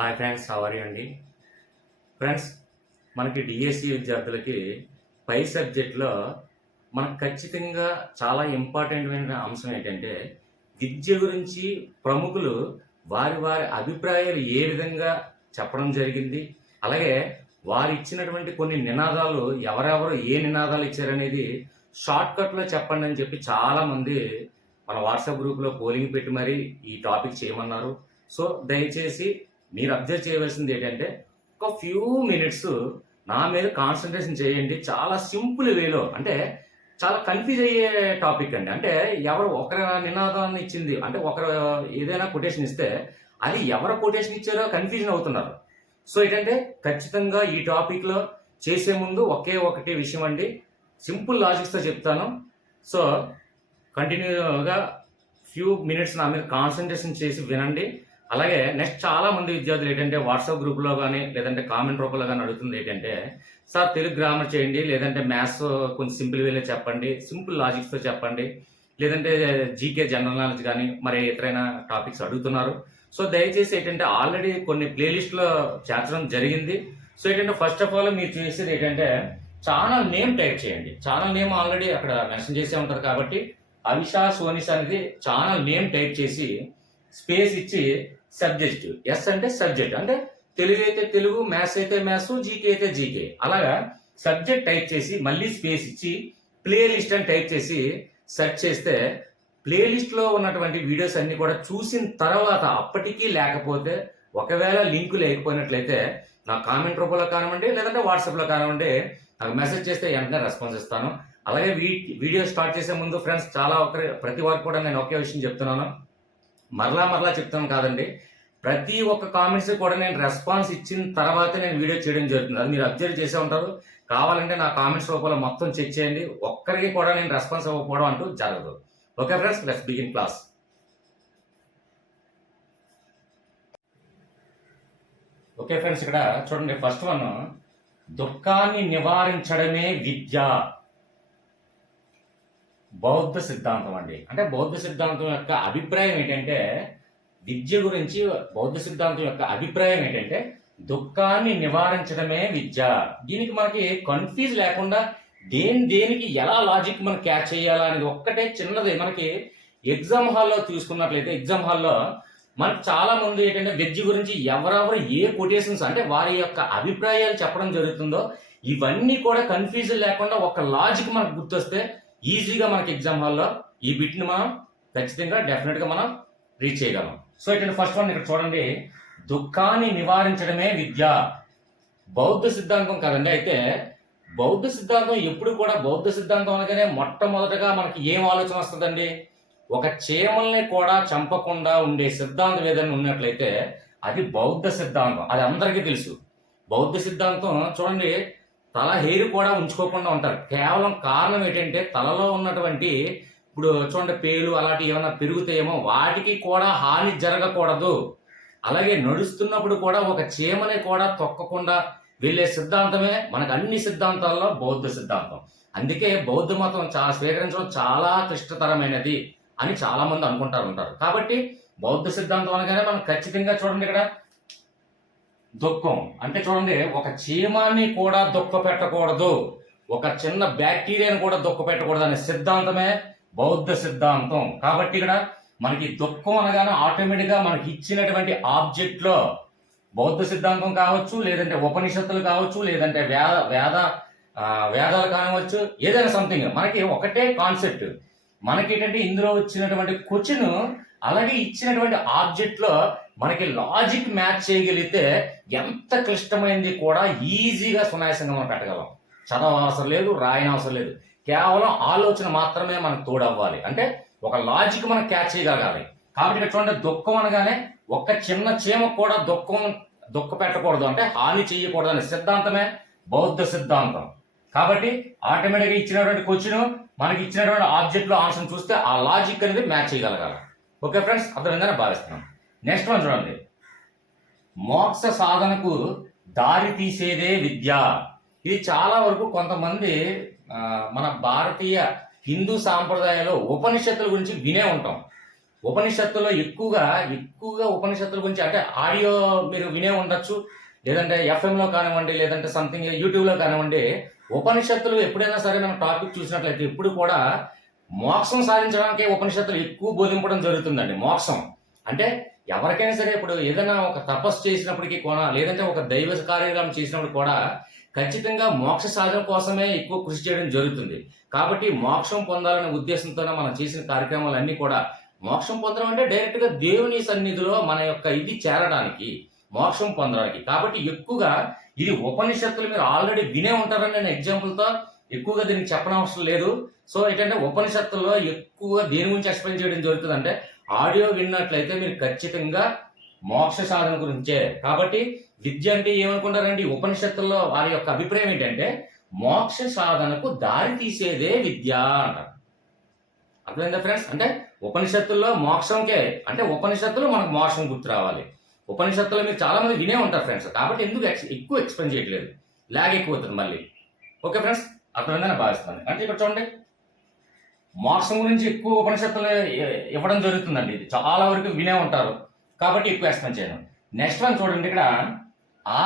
Hi friends, how are you అండి? Friends, మనకి DSC విద్యార్థులకి పై సబ్జెక్ట్లో మనకు ఖచ్చితంగా చాలా ఇంపార్టెంట్ అంశం ఏంటంటే విద్య గురించి ప్రముఖులు వారి వారి అభిప్రాయాలు ఏ విధంగా చెప్పడం జరిగింది, అలాగే వారు ఇచ్చినటువంటి కొన్ని నినాదాలు ఎవరెవరు ఏ నినాదాలు ఇచ్చారనేది షార్ట్ కట్లో చెప్పండి అని చెప్పి చాలామంది మన వాట్సాప్ గ్రూప్లో పోలింగ్ పెట్టి మరీ ఈ టాపిక్ చేయమన్నారు. సో దయచేసి మీరు అబ్జర్వ్ చేయవలసింది ఏంటంటే ఒక ఫ్యూ మినిట్స్ నా మీద కాన్సన్ట్రేషన్ చేయండి. చాలా సింపుల్ వేలో, అంటే చాలా కన్ఫ్యూజ్ అయ్యే టాపిక్ అండి. అంటే ఎవరు ఒకరి నినాదాన్ని ఇచ్చింది, అంటే ఒకరు ఏదైనా కొటేషన్ ఇస్తే అది ఎవరు కొటేషన్ ఇచ్చారో కన్ఫ్యూజన్ అవుతున్నారు. సో ఏంటంటే ఖచ్చితంగా ఈ టాపిక్లో చేసే ముందు ఒకే ఒకటి విషయం అండి, సింపుల్ లాజిక్స్తో చెప్తాను. సో కంటిన్యూగా ఫ్యూ మినిట్స్ నా మీద కాన్సన్ట్రేషన్ చేసి వినండి. అలాగే నెక్స్ట్ చాలా మంది విద్యార్థులు ఏంటంటే వాట్సాప్ గ్రూప్లో కానీ లేదంటే కామెంట్ రూపంలో కానీ అడుగుతుంది ఏంటంటే, సార్ తెలుగు గ్రామర్ చేయండి, లేదంటే మ్యాథ్స్ కొంచెం సింపుల్ వేలో చెప్పండి, సింపుల్ లాజిక్స్తో చెప్పండి, లేదంటే జీకే జనరల్ నాలెడ్జ్ కానీ మరి ఇతరైన టాపిక్స్ అడుగుతున్నారు. సో దయచేసి ఏంటంటే ఆల్రెడీ కొన్ని ప్లేలిస్ట్లో చేర్చడం జరిగింది. సో ఏంటంటే ఫస్ట్ ఆఫ్ ఆల్ మీరు చేసేది ఏంటంటే ఛానల్ నేమ్ టైప్ చేయండి. ఛానల్ నేమ్ ఆల్రెడీ అక్కడ మెన్షన్ చేసే ఉంటుంది కాబట్టి అవిషా సోనిస్ అనేది ఛానల్ నేమ్ టైప్ చేసి స్పేస్ ఇచ్చి సబ్జెక్ట్, ఎస్ అంటే సబ్జెక్ట్, అంటే తెలుగు అయితే తెలుగు, మ్యాథ్స్ అయితే మ్యాథ్స్, జీకే అయితే జీకే, అలాగా సబ్జెక్ట్ టైప్ చేసి మళ్ళీ స్పేస్ ఇచ్చి ప్లేలిస్ట్ అని టైప్ చేసి సెర్చ్ చేస్తే ప్లేలిస్ట్లో ఉన్నటువంటి వీడియోస్ అన్ని కూడా చూసిన తర్వాత అప్పటికీ లేకపోతే ఒకవేళ లింకు లేకపోయినట్లయితే నా కామెంట్ రూపంలో కానివ్వండి లేదంటే వాట్సాప్లో కానివ్వండి నాకు మెసేజ్ చేస్తే వెంటనే రెస్పాన్స్ ఇస్తాను. అలాగే వీడియో స్టార్ట్ చేసే ముందు ఫ్రెండ్స్ ప్రతి వారికి కూడా నేను ఒకే విషయం చెప్తున్నాను, మరలా చెప్తాను కాదండి, ప్రతి ఒక్క కామెంట్స్ కూడా నేను రెస్పాన్స్ ఇచ్చిన తర్వాతే నేను వీడియో చేయడం జరుగుతుంది. అది మీరు అబ్జర్వ్ చేసే ఉంటారు. కావాలంటే నా కామెంట్స్ రూపంలో మొత్తం చెక్ చేయండి, ఒక్కరికి కూడా నేను రెస్పాన్స్ ఇవ్వకపోవడం అంటూ జరగదు. Okay friends, let's begin class. Okay friends, ఇక్కడ చూడండి ఫస్ట్ వన్, దుఃఖాన్ని నివారించడమే విద్య. బౌద్ధ సిద్ధాంతం అండి. అంటే బౌద్ధ సిద్ధాంతం యొక్క అభిప్రాయం ఏంటంటే విద్య గురించి బౌద్ధ సిద్ధాంతం యొక్క అభిప్రాయం ఏంటంటే దుఃఖాన్ని నివారించడమే విద్య. దీనికి మనకి కన్ఫ్యూజ్ లేకుండా దేనికి ఎలా లాజిక్ మనం క్యాచ్ చేయాలా అనేది ఒక్కటే చిన్నది. మనకి ఎగ్జామ్ హాల్లో చూసుకున్నట్లయితే ఎగ్జామ్ హాల్లో మనకు చాలా మంది ఏంటంటే విద్య గురించి ఎవరెవరు ఏ కొటేషన్స్ అంటే వారి యొక్క అభిప్రాయాలు చెప్పడం జరుగుతుందో ఇవన్నీ కూడా కన్ఫ్యూజన్ లేకుండా ఒక లాజిక్ మనకు గుర్తొస్తే ఈజీగా మనకి ఎగ్జామ్ హాల్లో ఈ బిట్ని మనం ఖచ్చితంగా డెఫినెట్గా మనం రీచ్ చేయగలం. సో ఇటు ఫస్ట్ వన్ ఇక్కడ చూడండి, దుఃఖాన్ని నివారించడమే విద్య. బౌద్ధ సిద్ధాంతం కదండి. అయితే బౌద్ధ సిద్ధాంతం ఎప్పుడు కూడా బౌద్ధ సిద్ధాంతం అనగానే మొట్టమొదటగా మనకి ఏం ఆలోచన వస్తుందండి, ఒక చీమల్ని కూడా చంపకుండా ఉండే సిద్ధాంతం ఏదైనా ఉన్నట్లయితే అది బౌద్ధ సిద్ధాంతం. అది అందరికీ తెలుసు. బౌద్ధ సిద్ధాంతం చూడండి, తల హెయిర్ కూడా ఉంచుకోకుండా ఉంటారు. కేవలం కారణం ఏంటంటే తలలో ఉన్నటువంటి ఇప్పుడు చూడండి పేలు అలాంటి ఏమైనా పెరుగుతాయేమో వాటికి కూడా హాని జరగకూడదు. అలాగే నడుస్తున్నప్పుడు కూడా ఒక చీమని కూడా తొక్కకుండా వెళ్ళే సిద్ధాంతమే మనకు అన్ని సిద్ధాంతాల్లో బౌద్ధ సిద్ధాంతం. అందుకే బౌద్ధ మతం స్వీకరించడం చాలా క్లిష్టతరమైనది అని చాలా మంది ఉంటారు. కాబట్టి బౌద్ధ సిద్ధాంతం అనగానే మనం ఖచ్చితంగా చూడండి ఇక్కడ దుఃఖం అంటే చూడండి, ఒక చీమాన్ని కూడా దుఃఖ పెట్టకూడదు, ఒక చిన్న బ్యాక్టీరియాని కూడా దుఃఖ పెట్టకూడదు అనే సిద్ధాంతమే బౌద్ధ సిద్ధాంతం. కాబట్టి ఇక్కడ మనకి దుఃఖం అనగానే ఆటోమేటిక్గా మనకి ఇచ్చినటువంటి ఆబ్జెక్ట్ లో బౌద్ధ సిద్ధాంతం కావచ్చు, లేదంటే ఉపనిషత్తులు కావచ్చు, లేదంటే వేదాలు కానివచ్చు, ఏదైనా సంథింగ్ మనకి ఒకటే కాన్సెప్ట్. మనకి ఏంటంటే ఇందులో వచ్చినటువంటి క్వశ్చన్ అలాగే ఇచ్చినటువంటి ఆబ్జెక్ట్ లో మనకి లాజిక్ మ్యాచ్ చేయగలిగితే ఎంత క్లిష్టమైంది కూడా ఈజీగా సునాయాసంగా మనం పెట్టగలం. చదవ అవసరం లేదు, రాయన అవసరం లేదు, కేవలం ఆలోచన మాత్రమే మనకు తోడవ్వాలి. అంటే ఒక లాజిక్ మనం క్యాచ్ చేయగలగాలి. కాబట్టి ఇక్కడ చూడండి, దుఃఖం అనగానే ఒక్క చిన్న చీమ కూడా దుఃఖ పెట్టకూడదు, అంటే హాని చేయకూడదు అనే సిద్ధాంతమే బౌద్ధ సిద్ధాంతం. కాబట్టి ఆటోమేటిక్గా ఇచ్చినటువంటి క్వశ్చన్ మనకి ఇచ్చినటువంటి ఆబ్జెక్ట్ లో ఆన్సర్ చూస్తే ఆ లాజిక్ అనేది మ్యాచ్ చేయగలగాలి. ఓకే ఫ్రెండ్స్, అర్థమైందని భావిస్తున్నాం. నెక్స్ట్ వన్ చూడండి, మోక్ష సాధనకు దారి తీసేదే విద్య. ఇది చాలా వరకు కొంతమంది మన భారతీయ హిందూ సాంప్రదాయంలో ఉపనిషత్తుల గురించి వినే ఉంటాం. ఉపనిషత్తులో ఎక్కువగా ఉపనిషత్తుల గురించి అంటే ఆడియో మీరు వినే ఉండొచ్చు, లేదంటే ఎఫ్ఎంలో కానివ్వండి, లేదంటే సంథింగ్ యూట్యూబ్లో కానివ్వండి. ఉపనిషత్తులు ఎప్పుడైనా సరే మనం టాపిక్ చూసినట్లయితే ఎప్పుడు కూడా మోక్షం సాధించడానికి ఉపనిషత్తులు ఎక్కువ బోధింపడం జరుగుతుందండి. మోక్షం అంటే ఎవరికైనా సరే ఇప్పుడు ఏదైనా ఒక తపస్సు చేసినప్పటికీ కూడా, లేదంటే ఒక దైవ కార్యక్రమం చేసినప్పుడు కూడా ఖచ్చితంగా మోక్ష సాధన కోసమే ఎక్కువ కృషి చేయడం జరుగుతుంది. కాబట్టి మోక్షం పొందాలనే ఉద్దేశంతోనే మనం చేసిన కార్యక్రమాలన్నీ కూడా మోక్షం పొందడం అంటే డైరెక్ట్గా దేవుని సన్నిధిలో మన యొక్క ఇది చేరడానికి, మోక్షం పొందడానికి. కాబట్టి ఎక్కువగా ఇది ఉపనిషత్తులు మీరు ఆల్రెడీ వినే ఉంటారని నేను ఎగ్జాంపుల్తో ఎక్కువగా దీనికి చెప్పనవసరం లేదు. సో ఏంటంటే ఉపనిషత్తుల్లో ఎక్కువగా దేని గురించి ఎక్స్ప్లెయిన్ చేయడం జరుగుతుంది అంటే ఆడియో విన్నట్లయితే మీరు ఖచ్చితంగా మోక్ష సాధన గురించే. కాబట్టి విద్య అంటే ఏమనుకుంటారండి, ఉపనిషత్తుల్లో వారి యొక్క అభిప్రాయం ఏంటంటే మోక్ష సాధనకు దారి తీసేదే విద్య అంటారు. అర్థమైందా ఫ్రెండ్స్? అంటే ఉపనిషత్తుల్లో మోక్షంకే, అంటే ఉపనిషత్తులు మనకు మోక్షం గుర్తు రావాలి. ఉపనిషత్తులో మీరు చాలా మంది వినే ఉంటారు ఫ్రెండ్స్. కాబట్టి ఎందుకు ఎక్కువ ఎక్స్ప్లెయిన్ చేయట్లేదు, లాగ్ ఎక్కువ అవుతుంది మళ్ళీ. ఓకే ఫ్రెండ్స్, అర్థమైందని భావిస్తాను. అంటే ఇక్కడ చూడండి, మోక్షం గురించి ఎక్కువ ఉపనిషత్తులు ఇవ్వడం జరుగుతుందండి. ఇది చాలా వరకు వినే ఉంటారు కాబట్టి ఎక్కువ ఎక్స్ప్లెయిన్ చేయను. నెక్స్ట్ వన్ చూడండి, ఇక్కడ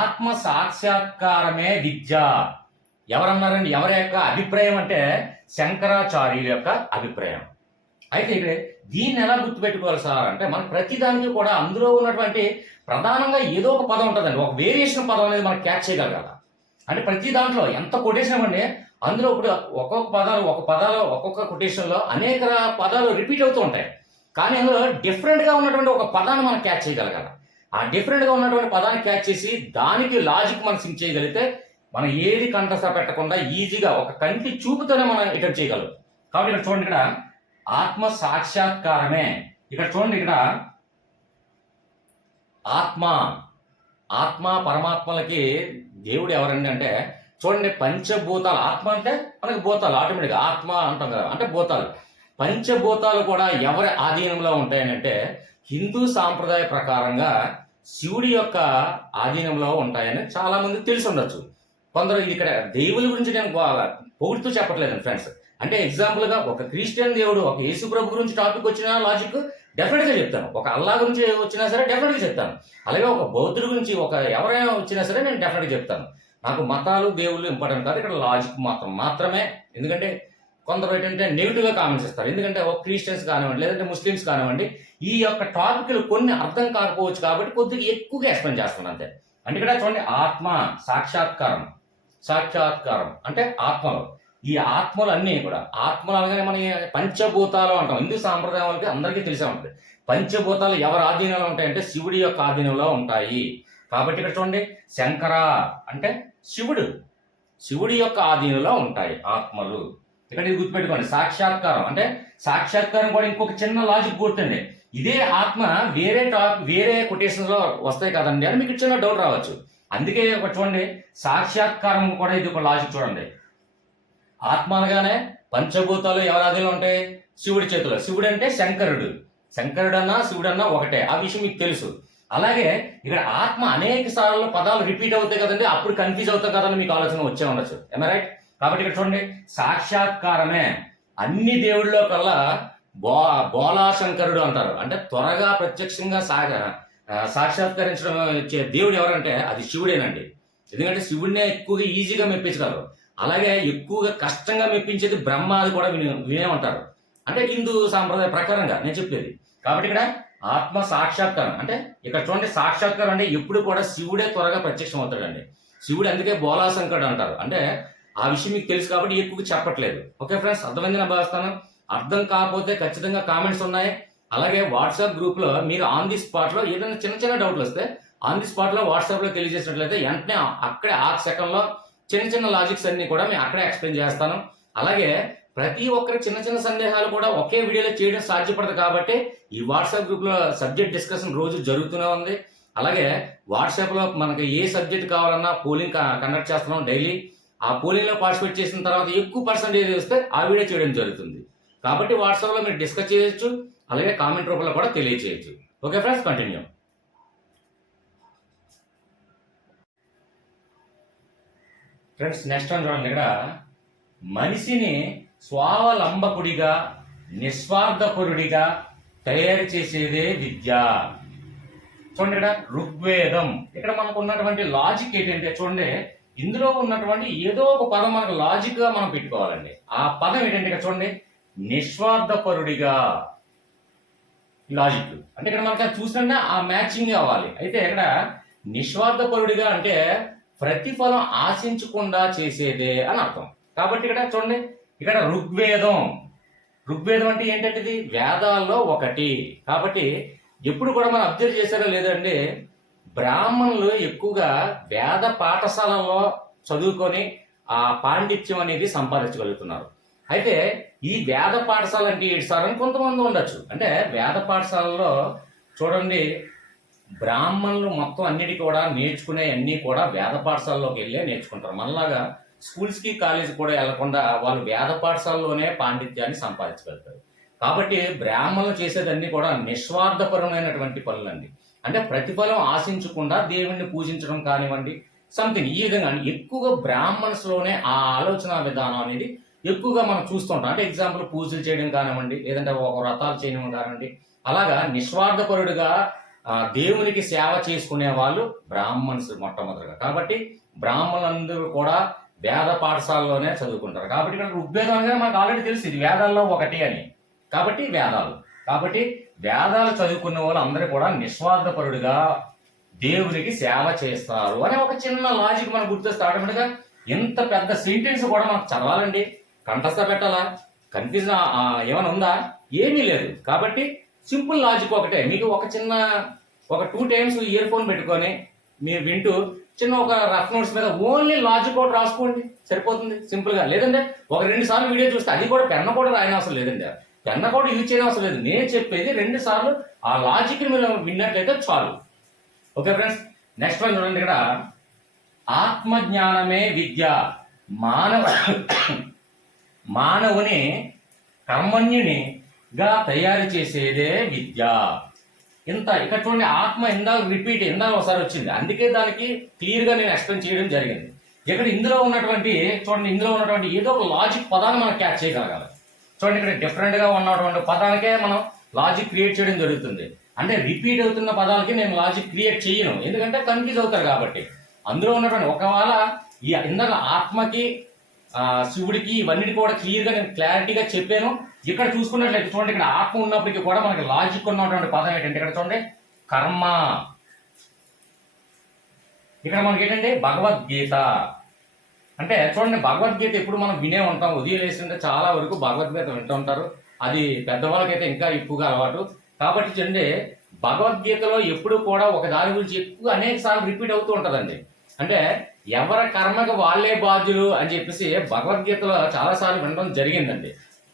ఆత్మ సాక్షాత్కారమే విద్య ఎవరన్నారండి? ఎవరి యొక్క అభిప్రాయం అంటే శంకరాచార్యుల యొక్క అభిప్రాయం. అయితే ఇక్కడ దీన్ని ఎలా గుర్తుపెట్టుకోవాలి సార్ అంటే, మన ప్రతిదానికి కూడా అందులో ఉన్నటువంటి ప్రధానంగా ఏదో ఒక పదం ఉంటుందండి, ఒక వేరియేషన్ పదం అనేది మనం క్యాచ్ చేయగలగాలి. అంటే ప్రతి దాంట్లో ఎంత కొటేషన్ ఇవ్వండి, అందులో ఇప్పుడు ఒక్కొక్క కొటేషన్లో అనేక పదాలు రిపీట్ అవుతూ ఉంటాయి. కానీ అందులో డిఫరెంట్గా ఉన్నటువంటి ఒక పదాన్ని మనం క్యాచ్ చేయగలగాలి. ఆ డిఫరెంట్గా ఉన్నటువంటి పదాన్ని క్యాచ్ చేసి దానికి లాజిక్ మనం సింక్ చేయగలిగితే మనం ఏది కంటస పెట్టకుండా ఈజీగా ఒక కంటి చూపుతోనే మనం అటెంప్ట్ చేయగలం. కాబట్టి ఇక్కడ చూడండి, ఇక్కడ ఆత్మ సాక్షాత్కారమే. ఇక్కడ చూడండి, ఇక్కడ ఆత్మ పరమాత్మలకి దేవుడు ఎవరండి అంటే చూడండి, పంచభూతాలు. ఆత్మ అంటే మనకి భూతాలు, ఆటోమేటిక్గా ఆత్మ అంటాం కదా, అంటే భూతాలు. పంచభూతాలు కూడా ఎవరి ఆధీనంలో ఉంటాయని అంటే హిందూ సాంప్రదాయ ప్రకారంగా శివుడి యొక్క ఆధీనంలో ఉంటాయని చాలా మంది తెలిసి ఉండొచ్చు. కొందరు ఇక్కడ దేవుల గురించి నేను పొగుడుతూ చెప్పట్లేదండి ఫ్రెండ్స్. అంటే ఎగ్జాంపుల్గా ఒక క్రిస్టియన్ దేవుడు, ఒక యేసు ప్రభు గురించి టాపిక్ వచ్చిన లాజిక్ డెఫినెట్గా చెప్తాను. ఒక అల్లా గురించి వచ్చినా సరే డెఫినెట్గా చెప్తాను. అలాగే ఒక బౌద్ధుడి గురించి ఒక ఎవరైనా వచ్చినా సరే నేను డెఫినెట్గా చెప్తాను. నాకు మతాలు దేవుళ్ళు ఇంపార్టెంట్ కాదు, ఇక్కడ లాజిక్ మాత్రమే. ఎందుకంటే కొందరు ఏంటంటే నెగిటివ్గా కామెంట్స్ ఇస్తారు. ఎందుకంటే ఒక క్రిస్టియన్స్ కానివ్వండి, లేదంటే ముస్లిమ్స్ కానివ్వండి, ఈ యొక్క టాపిక్లు కొన్ని అర్థం కాకపోవచ్చు కాబట్టి కొద్దిగా ఎక్కువగా ఎక్స్ప్లెయిన్ చేస్తాను అంతే. అంటే ఇక్కడ చూడండి, ఆత్మ సాక్షాత్కారం అంటే ఆత్మలు. ఈ ఆత్మలు అన్నీ కూడా, ఆత్మలు అనగానే మన పంచభూతాలు అంటాం. హిందూ సాంప్రదాయం వాళ్ళకి అందరికీ తెలిసే ఉంటుంది. పంచభూతాలు ఎవరి ఆధీనంలో ఉంటాయంటే శివుడి యొక్క ఆధీనంలో ఉంటాయి. కాబట్టి ఇక్కడ చూడండి, శంకర అంటే శివుడి యొక్క ఆధీనంలో ఉంటాయి ఆత్మలు. ఇక్కడ ఇది గుర్తుపెట్టుకోండి. సాక్షాత్కారం అంటే సాక్షాత్కారం కూడా ఇంకొక చిన్న లాజిక్ గుర్తుంది. ఇదే ఆత్మ వేరే కొటేషన్స్ లో వస్తాయి కదండి అని మీకు చిన్న డౌట్ రావచ్చు. అందుకే ఒక చూడండి, సాక్షాత్కారం కూడా ఇది ఒక లాజిక్ చూడండి. ఆత్మ అనగానే పంచభూతాలు ఎవరి ఆధీనంలో ఉంటాయి? శివుడి చేతిలో. శివుడు అంటే శంకరుడన్నా శివుడన్నా ఒకటే, ఆ విషయం మీకు తెలుసు. అలాగే ఇక్కడ ఆత్మ అనేక సార్లు పదాలు రిపీట్ అవుతాయి కదండి, అప్పుడు కన్ఫ్యూజ్ అవుతాయి కదండి, మీకు ఆలోచన వచ్చే ఉండొచ్చు. ఏమై రైట్? కాబట్టి ఇక్కడ చూడండి, సాక్షాత్కారమే అన్ని దేవుళ్ళలో కల్లా బోలాశంకరుడు అంటారు. అంటే త్వరగా ప్రత్యక్షంగా సాక్షాత్కరించడం దేవుడు ఎవరంటే అది శివుడేనండి. ఎందుకంటే శివుడినే ఎక్కువగా ఈజీగా మెప్పించగలరు. అలాగే ఎక్కువగా కష్టంగా మెప్పించేది బ్రహ్మ, అది కూడా వినే ఉంటారు. అంటే హిందూ సాంప్రదాయ ప్రకారంగా నేను చెప్పేది. కాబట్టి ఇక్కడ ఆత్మ సాక్షాత్కారం అంటే ఇక్కడ చూడండి, సాక్షాత్కారం అంటే ఎప్పుడు కూడా శివుడే త్వరగా ప్రత్యక్షం అవుతాడండి. శివుడు అందుకే బోలాశంకరుడు అంటారు. అంటే ఆ విషయం మీకు తెలుసు కాబట్టి ఎక్కువగా చెప్పట్లేదు. ఓకే ఫ్రెండ్స్, అర్థమైంది నా భావిస్తాను. అర్థం కాకపోతే ఖచ్చితంగా కామెంట్స్ ఉన్నాయి. అలాగే వాట్సాప్ గ్రూప్లో మీరు ఆన్ ది స్పాట్లో ఏదైనా చిన్న డౌట్లు వస్తే ఆన్ ది స్పాట్లో వాట్సాప్లో తెలియజేసినట్లయితే వెంటనే అక్కడే ఆ సెకండ్లో చిన్న లాజిక్స్ అన్ని కూడా మేము అక్కడే ఎక్స్ప్లెయిన్ చేస్తాను. అలాగే ప్రతి ఒక్కరి చిన్న సందేహాలు కూడా ఒకే వీడియోలో చేయడం సాధ్యపడదు కాబట్టి ఈ వాట్సాప్ గ్రూప్లో సబ్జెక్ట్ డిస్కషన్ రోజు జరుగుతూనే ఉంది. అలాగే వాట్సాప్లో మనకి ఏ సబ్జెక్ట్ కావాలన్నా పోలింగ్ కండక్ట్ చేస్తున్నాం డైలీ. ఆ పోలింగ్లో పార్టిసిపేట్ చేసిన తర్వాత ఎక్కువ పర్సెంటేజ్ వస్తే ఆ వీడియో చేయడం జరుగుతుంది. కాబట్టి వాట్సాప్లో మీరు డిస్కస్ చేయొచ్చు, అలాగే కామెంట్ రూపంలో కూడా తెలియజేయచ్చు. Okay friends, continue. Friends, next అని చూడండి, ఇక్కడ మనిషిని స్వావలంబకుడిగా, నిస్వార్థపరుడిగా, తయారు చేసేదే విద్య. చూడండి ఇక్కడ ఋగ్వేదం. ఇక్కడ మనకు ఉన్నటువంటి లాజిక్ ఏంటంటే చూడండి, ఇందులో ఉన్నటువంటి ఏదో ఒక పదం మనకు లాజిక్ గా మనం పెట్టుకోవాలండి. ఆ పదం ఏంటంటే ఇక్కడ చూడండి, నిస్వార్థపరుడిగా. లాజిక్ అంటే ఇక్కడ మనకు చూసినా ఆ మ్యాచింగ్ అవ్వాలి. అయితే ఇక్కడ నిస్వార్థపరుడిగా అంటే ప్రతిఫలం ఆశించకుండా చేసేదే అని అర్థం. కాబట్టి ఇక్కడ చూడండి, ఇక్కడ ఋగ్వేదం. ఋగ్వేదం అంటే ఏంటంటే ఇది వేదాల్లో ఒకటి. కాబట్టి ఎప్పుడు కూడా మనం అబ్జర్వ్ చేశారో లేదంటే, బ్రాహ్మణులు ఎక్కువగా వేద పాఠశాలలో చదువుకొని ఆ పాండిత్యం అనేది సంపాదించగలుగుతున్నారు. అయితే ఈ వేద పాఠశాల అంటే ఏంటి సార్ అని కొంతమంది ఉండొచ్చు. అంటే వేద పాఠశాలలో చూడండి, బ్రాహ్మణులు మొత్తం అన్నిటి కూడా నేర్చుకునే అన్ని కూడా వేద పాఠశాలలోకి వెళ్ళే నేర్చుకుంటారు. మనలాగా స్కూల్స్కి కాలేజీ కూడా వెళ్లకుండా వాళ్ళు వేద పాఠశాలలోనే పాండిత్యాన్ని సంపాదించగలుగుతారు. కాబట్టి బ్రాహ్మణులు చేసేదన్నీ కూడా నిస్వార్థపరమైనటువంటి పనులండి. అంటే ప్రతిఫలం ఆశించకుండా దేవుణ్ణి పూజించడం కానివ్వండి, సంథింగ్ ఈ విధంగా ఎక్కువగా బ్రాహ్మణ్స్ లోనే ఆ ఆలోచన విధానం అనేది ఎక్కువగా మనం చూస్తుంటాం. అంటే ఎగ్జాంపుల్ పూజలు చేయడం కానివ్వండి, లేదంటే ఒక వ్రతాలు చేయడం కానివ్వండి, అలాగా నిస్వార్థపరుడుగా దేవునికి సేవ చేసుకునే వాళ్ళు బ్రాహ్మణ్స్ మొట్టమొదటిగా. కాబట్టి బ్రాహ్మణులందరూ కూడా వేద పాఠశాలలోనే చదువుకుంటారు. కాబట్టి ఇక్కడ ఋగ్వేదం అనేది మనకు ఆల్రెడీ తెలుసు, ఇది వేదాల్లో ఒకటి అని. కాబట్టి వేదాలు. కాబట్టి వేదాలు చదువుకున్న వాళ్ళు అందరూ కూడా నిస్వార్థపరుడుగా దేవునికి సేవ చేస్తారు అనే ఒక చిన్న లాజిక్ మనకు గుర్తొస్తే ఆటోమేటిక్గా ఎంత పెద్ద సెంటెన్స్ కూడా మనకు చదవాలండి, కంఠస్థ పెట్టాలా, కన్ఫ్యూజన్ ఏమైనా ఉందా? ఏమీ లేదు. కాబట్టి సింపుల్ లాజిక్ ఒకటే. మీకు ఒక 2 times ఇయర్ ఫోన్ పెట్టుకొని మీరు వింటూ చిన్న ఒక రఫ్ నోట్స్ మీద ఓన్లీ లాజిక్ కూడా రాసుకోండి, సరిపోతుంది సింపుల్ గా. లేదంటే ఒక 2 సార్లు వీడియో చూస్తే అది కూడా పెన్న కూడా రాయని అవసరం లేదండి, పెన్న కూడా యూజ్ చేయడం అవసరం లేదు. నేను చెప్పేది 2 సార్లు ఆ లాజిక్ ని మీరు విన్నట్లయితే చాలు. ఓకే ఫ్రెండ్స్, నెక్స్ట్ వన్ చూడండి. ఇక్కడ ఆత్మజ్ఞానమే విద్య, మానవుని కర్మణ్యునిగా తయారు చేసేదే విద్య. ఇక్కడ చూడండి, ఆత్మ ఇందాక ఒకసారి వచ్చింది, అందుకే దానికి క్లియర్ గా నేను ఎక్స్ప్లెయిన్ చేయడం జరిగింది. ఇక్కడ ఇందులో ఉన్నటువంటి ఏదో ఒక లాజిక్ పదాన్ని మనం క్యాచ్ చేయగలగాలి. చూడండి, ఇక్కడ డిఫరెంట్ గా ఉన్నటువంటి పదానికే మనం లాజిక్ క్రియేట్ చేయడం జరుగుతుంది. అంటే రిపీట్ అవుతున్న పదాలకి నేను లాజిక్ క్రియేట్ చేయను, ఎందుకంటే కన్ఫ్యూజ్ అవుతారు. కాబట్టి అందులో ఉన్నటువంటి ఒకవేళ ఈ ఇందాక ఆత్మకి శివుడికి ఇవన్నీ కూడా క్లియర్ గా నేను క్లారిటీగా చెప్పాను. ఇక్కడ చూసుకున్నట్లయితే చూడండి, ఇక్కడ ఆత్మ ఉన్నప్పటికీ కూడా మనకి లాజిక్ ఉన్నటువంటి పదం ఏంటంటే ఇక్కడ చూడండి, కర్మ. ఇక్కడ మనకి ఏంటంటే భగవద్గీత. అంటే చూడండి, భగవద్గీత ఎప్పుడు మనం వినే ఉంటాం, ఉదయం లేస్తుంటే చాలా వరకు భగవద్గీత వింటూ ఉంటారు. అది పెద్దవాళ్ళకైతే ఇంకా ఎక్కువగా అలవాటు. కాబట్టి చూడండి, భగవద్గీతలో ఎప్పుడు కూడా ఒక దాని గురించి ఎక్కువ అనేక సార్లు రిపీట్ అవుతూ ఉంటదండి. అంటే ఎవరి కర్మకు వాళ్ళే బాధ్యులు అని చెప్పేసి భగవద్గీతలో చాలా సార్లు వినడం జరిగిందండి.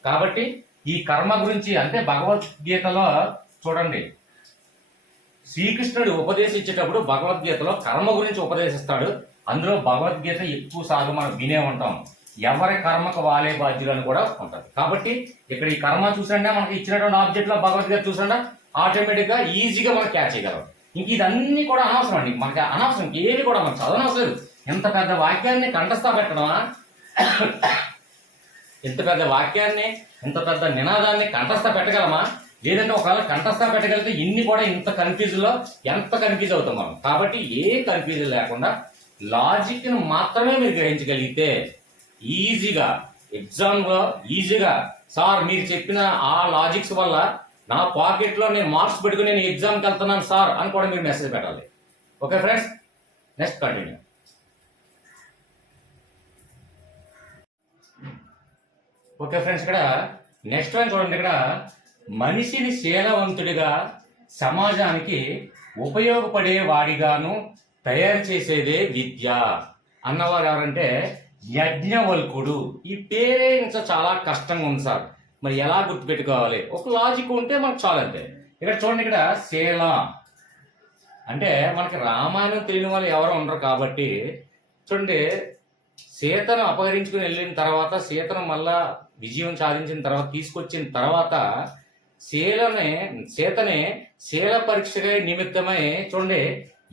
కాబట్టి ఈ కర్మ గురించి అంటే భగవద్గీతలో చూడండి, శ్రీకృష్ణుడు ఉపదేశించేటప్పుడు భగవద్గీతలో కర్మ గురించి ఉపదేశిస్తాడు. అందులో భగవద్గీత ఎక్కువ సార్లు మనం వినే ఉంటాం, ఎవరి కర్మకు వాళ్ళే బాధ్యులు అని కూడా ఉంటుంది. కాబట్టి ఇక్కడ ఈ కర్మ చూసండి, మనకి ఇచ్చినటువంటి ఆబ్జెక్ట్ లో భగవద్గీత చూసండి, ఆటోమేటిక్ గా ఈజీగా మనం క్యాచ్ చేయగలం. ఇంక ఇదన్నీ కూడా అనవసరం అండి, మనకి అనవసరం, ఏది కూడా మనం చదవనవసరం లేదు. ఎంత పెద్ద వాక్యాన్ని కంఠస్థ పెట్టడమా, ఇంత పెద్ద వాక్యాన్ని, ఇంత పెద్ద నినాదాన్ని కంఠస్థ పెట్టగలమా? లేదంటే ఒకవేళ కంఠస్థ పెట్టగలిగితే ఇన్ని కూడా ఇంత ఎంత కన్ఫ్యూజ్ అవుతాం మనం. కాబట్టి ఏ కన్ఫ్యూజన్ లేకుండా లాజిక్ ను మాత్రమే మీరు గ్రహించగలిగితే ఈజీగా ఎగ్జామ్ లో ఈజీగా, సార్ మీరు చెప్పిన ఆ లాజిక్స్ వల్ల నా పాకెట్ లో నేను మార్క్స్ పెట్టుకుని నేను ఎగ్జామ్కి వెళ్తున్నాను సార్ అని కూడా మీరు మెసేజ్ పెట్టాలి. Okay friends, next continue. Okay friends, ఇక్కడ నెక్స్ట్ వన్ చూడండి. ఇక్కడ మనిషిని శీలవంతుడిగా, సమాజానికి ఉపయోగపడే వాడిగాను తయారు చేసేదే విద్య అన్నవారు ఎవరంటే యజ్ఞవల్కుడు. ఈ పేరే ఇంకా చాలా కష్టంగా ఉంది సార్, మరి ఎలా గుర్తుపెట్టుకోవాలి? ఒక లాజిక్ ఉంటే మనకు చాలంతే. ఇక్కడ చూడండి, ఇక్కడ శీల అంటే మనకి రామాయణం తెలియని వాళ్ళు ఎవరు ఉండరు. కాబట్టి చూడండి, సీతను అపహరించుకుని వెళ్ళిన తర్వాత, సీతను మళ్ళా విజయం సాధించిన తర్వాత, తీసుకొచ్చిన తర్వాత సీతని శీల పరీక్షగా నిమిత్తమై చూడండి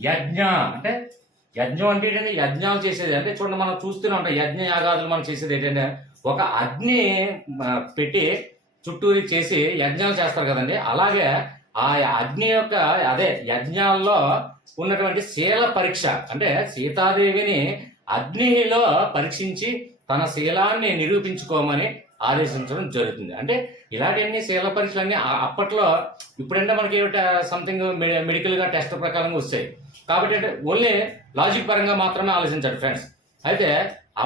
యజ్ఞం అంటే ఏంటంటే యజ్ఞాలు చేసేది. అంటే చూడండి, మనం చూస్తూనే ఉంటాం యజ్ఞ యాగాదులు మనం చేసేది ఏంటంటే ఒక అగ్ని పెట్టి చుట్టూరి చేసి యజ్ఞాలు చేస్తారు కదండి. అలాగే ఆ అగ్ని యొక్క అదే యజ్ఞాల్లో ఉన్నటువంటి శీల పరీక్ష, అంటే సీతాదేవిని అగ్నిలో పరీక్షించి తన శీలాన్ని నిరూపించుకోమని ఆదేశించడం జరుగుతుంది. అంటే ఇలాంటివన్నీ శీల పరీక్షలన్నీ అప్పట్లో, ఇప్పుడంటే మనకి సంథింగ్ మెడికల్గా టెస్ట్ ప్రకారంగా వస్తాయి కాబట్టి అంటే ఓన్లీ లాజిక్ పరంగా మాత్రమే ఆలోచించాడు ఫ్రెండ్స్. అయితే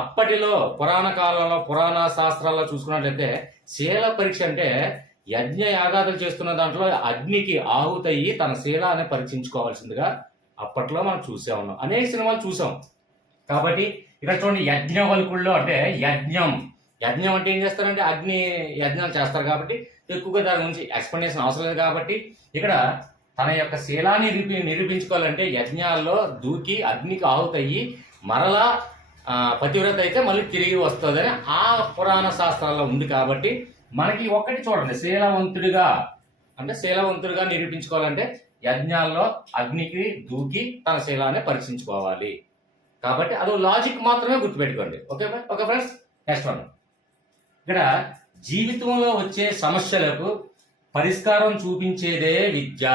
అప్పటిలో పురాణ కాలంలో పురాణ శాస్త్రాల్లో చూసుకున్నట్లయితే శీల పరీక్ష అంటే యజ్ఞ యాగాదులు చేస్తున్న దాంట్లో అగ్నికి ఆహుతయ్యి తన శీలాన్ని పరీక్షించుకోవాల్సిందిగా అప్పట్లో మనం చూసే ఉన్నాం, అనేక సినిమాలు చూసాం. కాబట్టి ఇక్కడ చూడండి, యజ్ఞవల్కుల్లో అంటే యజ్ఞం అంటే ఏం చేస్తారంటే అగ్ని యజ్ఞాలు చేస్తారు కాబట్టి ఎక్కువగా దాని గురించి ఎక్స్ప్లెనేషన్ అవసరం లేదు. కాబట్టి ఇక్కడ తన యొక్క శీలాన్ని నిరూపించుకోవాలంటే యజ్ఞాల్లో దూకి అగ్నికి ఆహుతయ్యి మరలా పతివ్రత అయితే మళ్ళీ తిరిగి వస్తుందని ఆ పురాణ శాస్త్రాల్లో ఉంది. కాబట్టి మనకి ఒక్కటి చూడండి, శీలవంతుడిగా నిరూపించుకోవాలంటే యజ్ఞాల్లో అగ్నికి దూకి తన శీలాన్ని పరీక్షించుకోవాలి. కాబట్టి అదో లాజిక్ మాత్రమే గుర్తుపెట్టుకోండి. Okay friends, next one. ఇక్కడ జీవితంలో వచ్చే సమస్యలకు పరిష్కారం చూపించేదే విద్య.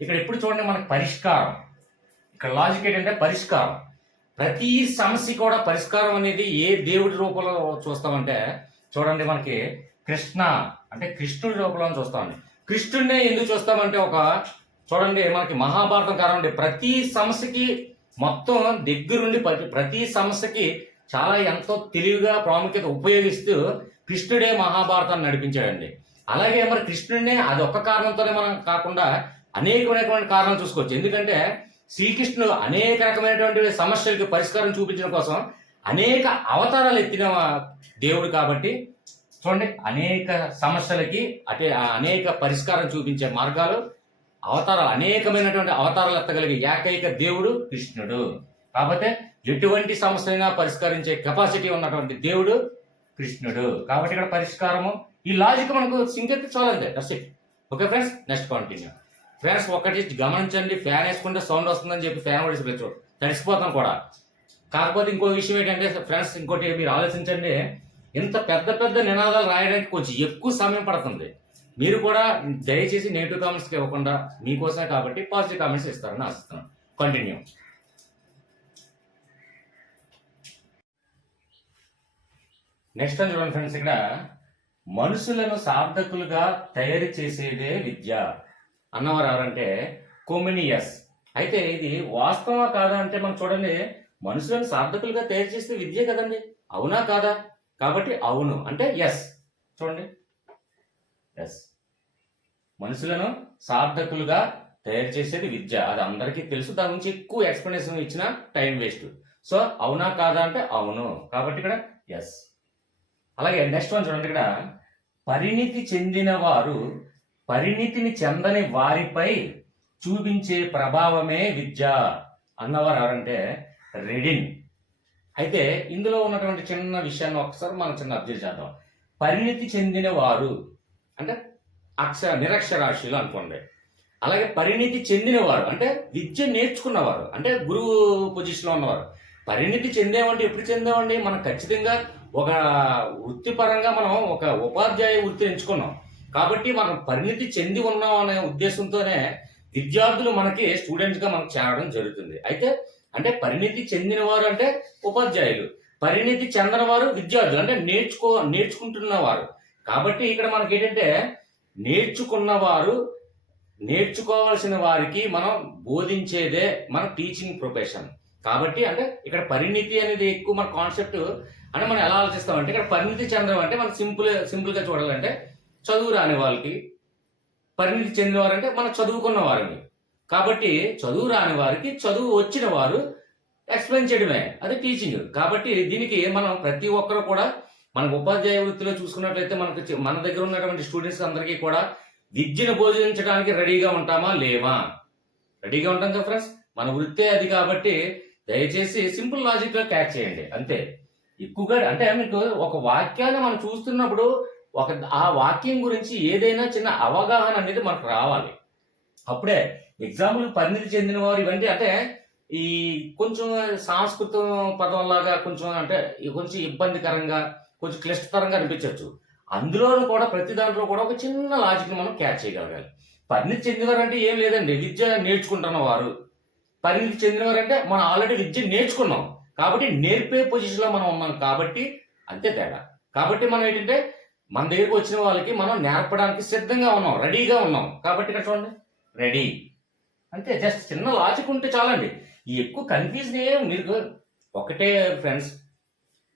ఇక్కడ ఎప్పుడు చూడండి మనకి పరిష్కారం, ఇక్కడ లాజిక్ ఏంటంటే పరిష్కారం. ప్రతి సమస్య కూడా పరిష్కారం అనేది ఏ దేవుడి రూపంలో చూస్తామంటే చూడండి, మనకి కృష్ణుడి రూపంలో చూస్తామండి. కృష్ణుడినే ఎందుకు చూస్తామంటే చూడండి మనకి మహాభారతం కారణం ప్రతి సమస్యకి మొత్తం దగ్గరుండి ప్రతి సమస్యకి చాలా ఎంతో తెలివిగా ప్రాముఖ్యత ఉపయోగిస్తూ కృష్ణుడే మహాభారతాన్ని నడిపించాడండి. అలాగే మరి కృష్ణుడినే అది ఒక్క కారణంతోనే మనం కాకుండా అనేకమైనటువంటి కారణాలు చూసుకోవచ్చు. ఎందుకంటే శ్రీకృష్ణుడు అనేక రకమైనటువంటి సమస్యలకు పరిష్కారం చూపించడం కోసం అనేక అవతారాలు ఎత్తిన దేవుడు. కాబట్టి చూడండి, అనేక సమస్యలకి అనేక పరిష్కారం చూపించే మార్గాలు అవతారాలు, అనేకమైనటువంటి అవతారాలు ఎత్తగలిగే ఏకైక దేవుడు కృష్ణుడు. కాకపోతే ఎటువంటి సమస్యలైనా పరిష్కరించే కెపాసిటీ ఉన్నటువంటి దేవుడు కృష్ణుడు. కాబట్టి ఇక్కడ పరిష్కారము, ఈ లాజిక్ మనకు సింకెత్తి చాలండి. Okay friends, next continue. Friends ఒకటి గమనించండి, ఫ్యాన్ వేసుకుంటే సౌండ్ వస్తుందని చెప్పి ఫ్యాన్ కూడా తడిసిపోతాం కూడా. కాకపోతే ఇంకో విషయం ఏంటంటే ఫ్రెండ్స్, ఇంకోటి మీరు ఆలోచించండి, ఇంత పెద్ద నినాదాలు రాయడానికి కొంచెం ఎక్కువ సమయం పడుతుంది. మీరు కూడా దయచేసి నెగిటివ్ కామెంట్స్కి ఇవ్వకుండా మీకోసమే కాబట్టి పాజిటివ్ కామెంట్స్ ఇస్తారని ఆశిస్తున్నాను. కంటిన్యూ. నెక్స్ట్ అని చూడండి ఫ్రెండ్స్, ఇక్కడ మనుషులను సార్థకులుగా తయారు చేసేదే విద్య అన్నవారు ఎవరంటే కొమినియస్. అయితే ఇది వాస్తవా కాదా అంటే మనం చూడండి, మనుషులను సార్థకులుగా తయారు చేసే విద్య కదండి, అవునా కాదా? కాబట్టి అవును అంటే ఎస్. చూడండి, ఎస్, మనుషులను సార్థకులుగా తయారు చేసేది విద్య, అది అందరికీ తెలుసు. దాని గురించి ఎక్కువ ఎక్స్ప్లెనేషన్ ఇచ్చిన టైం వేస్ట్. సో అవునా కాదా అంటే అవును, కాబట్టి ఇక్కడ ఎస్. అలాగే నెక్స్ట్ వన్ చూడండి, ఇక్కడ పరిణితి చెందిన వారు పరిణితిని చెందని వారిపై చూపించే ప్రభావమే విద్య అన్నవారు ఎవరంటే రెడిన్. అయితే ఇందులో ఉన్నటువంటి చిన్న విషయాన్ని ఒకసారి మనం చిన్న అబ్జర్వ్ చేద్దాం. పరిణితి చెందిన వారు అంటే నిరక్షరాస్యులు అనుకోండి. అలాగే పరిణితి చెందినవారు అంటే విద్య నేర్చుకున్నవారు, అంటే గురువు పొజిషన్లో ఉన్నవారు. పరిణితి చెందేవంటే ఎప్పుడు చెందామండి, మనం ఖచ్చితంగా ఒక వృత్తిపరంగా మనం ఒక ఉపాధ్యాయ వృత్తి ఎంచుకున్నాం కాబట్టి మనం పరిణితి చెంది ఉన్నాం అనే ఉద్దేశంతోనే విద్యార్థులు మనకి స్టూడెంట్స్గా మనకు చేరడం జరుగుతుంది. అయితే అంటే పరిణితి చెందిన వారు అంటే ఉపాధ్యాయులు, పరిణితి చెందిన వారు విద్యార్థులు అంటే నేర్చుకుంటున్నవారు. కాబట్టి ఇక్కడ మనకి ఏంటంటే నేర్చుకున్నవారు నేర్చుకోవాల్సిన వారికి మనం బోధించేదే మన టీచింగ్ ప్రొఫెషన్. కాబట్టి అంటే ఇక్కడ పరిణితి అనేది ఎక్కువ మన కాన్సెప్ట్ అంటే మనం ఎలా ఆలోచిస్తామంటే ఇక్కడ పరిణితి చెందడం అంటే మనం సింపుల్గా చూడాలంటే చదువు రాని వాళ్ళకి, పరిణితి చెందిన వారంటే మనం చదువుకున్న వారిని. కాబట్టి చదువు రాని వారికి చదువు వచ్చిన వారు ఎక్స్ప్లెయిన్ చేయడమే అది టీచింగ్. కాబట్టి దీనికి మనం ప్రతి ఒక్కరు కూడా మన ఉపాధ్యాయ వృత్తిలో చూసుకున్నట్లయితే మన దగ్గర ఉన్నటువంటి స్టూడెంట్స్ అందరికీ కూడా విద్యను బోధించడానికి రెడీగా ఉంటామా లేవా? రెడీగా ఉంటాం కదా ఫ్రెండ్స్, మన వృత్తే అది. కాబట్టి దయచేసి సింపుల్ లాజిక్ లో క్యాచ్ చేయండి అంతే. ఎక్కువగా అంటే మీకు ఒక వాక్యాన్ని మనం చూస్తున్నప్పుడు ఆ వాక్యం గురించి ఏదైనా చిన్న అవగాహన అనేది మనకు రావాలి. అప్పుడే ఎగ్జాంపుల్ పరిణితి చెందిన వారు ఇవన్నీ అంటే ఈ కొంచెం సంస్కృతం పదం లాగా కొంచెం అంటే కొంచెం ఇబ్బందికరంగా కొంచెం క్లిష్టతరంగా అనిపించవచ్చు. అందులోనూ కూడా ప్రతి దాంట్లో కూడా ఒక చిన్న లాజిక్ని మనం క్యాచ్ చేయగలగాలి. పరిణితి చెందినవారు అంటే ఏం లేదండి, విద్య నేర్చుకుంటున్న వారు. పరిణితి చెందినవారు అంటే మనం ఆల్రెడీ విద్య నేర్చుకున్నాం కాబట్టి నేర్పే పొజిషన్లో మనం ఉన్నాం కాబట్టి అంతే తేడా. కాబట్టి మనం ఏంటంటే మన దగ్గరికి వచ్చిన వాళ్ళకి మనం నేర్పడానికి సిద్ధంగా ఉన్నాం, రెడీగా ఉన్నాం. కాబట్టి ఇక్కడ చూడండి, రెడీ అంతే. జస్ట్ చిన్న లాజిక్ ఉంటే చాలండి. ఈ ఎక్కువ కన్ఫ్యూజన్ ఏం మీరు ఒకటే ఫ్రెండ్స్,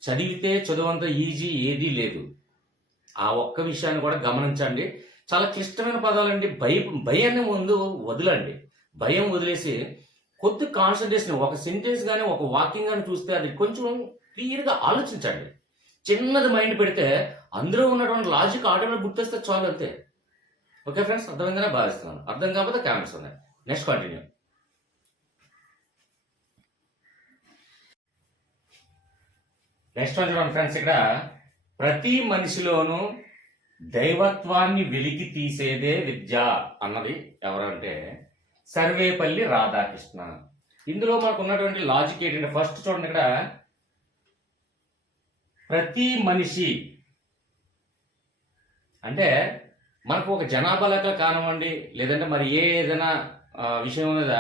చదివితే చదువంత ఈజీ ఏదీ లేదు. ఆ ఒక్క విషయాన్ని కూడా గమనించండి. చాలా క్లిష్టమైన పదాలండి. భయాన్ని ముందు వదలండి. భయం వదిలేసి కొద్ది కాన్సన్ట్రేషన్, ఒక సెంటెన్స్ కానీ ఒక వాక్యం కానీ చూస్తే అది కొంచెం క్లియర్గా ఆలోచించండి. చిన్నది మైండ్ పెడితే అందులో ఉన్నటువంటి లాజిక్ ఆటోమేటిక్ గుర్తొస్తే చాలు, అంతే. ఓకే ఫ్రెండ్స్, అర్థమైందనే భావిస్తున్నాను. అర్థం కాకపోతే కామెంట్స్ ఉన్నాయి. Next continue. నెక్స్ట్ వన్ చూడండి ఫ్రెండ్స్, ఇక్కడ ప్రతి మనిషిలోనూ దైవత్వాన్ని వెలికి తీసేదే విద్య అన్నది ఎవరంటే సర్వేపల్లి రాధాకృష్ణ. ఇందులో మనకు ఉన్నటువంటి లాజిక్ ఏంటంటే, ఫస్ట్ చూడండి, ఇక్కడ ప్రతి మనిషి అంటే మనకు ఒక జనాభా లెక్క కానివ్వండి, లేదంటే మరి ఏదైనా విషయం మీద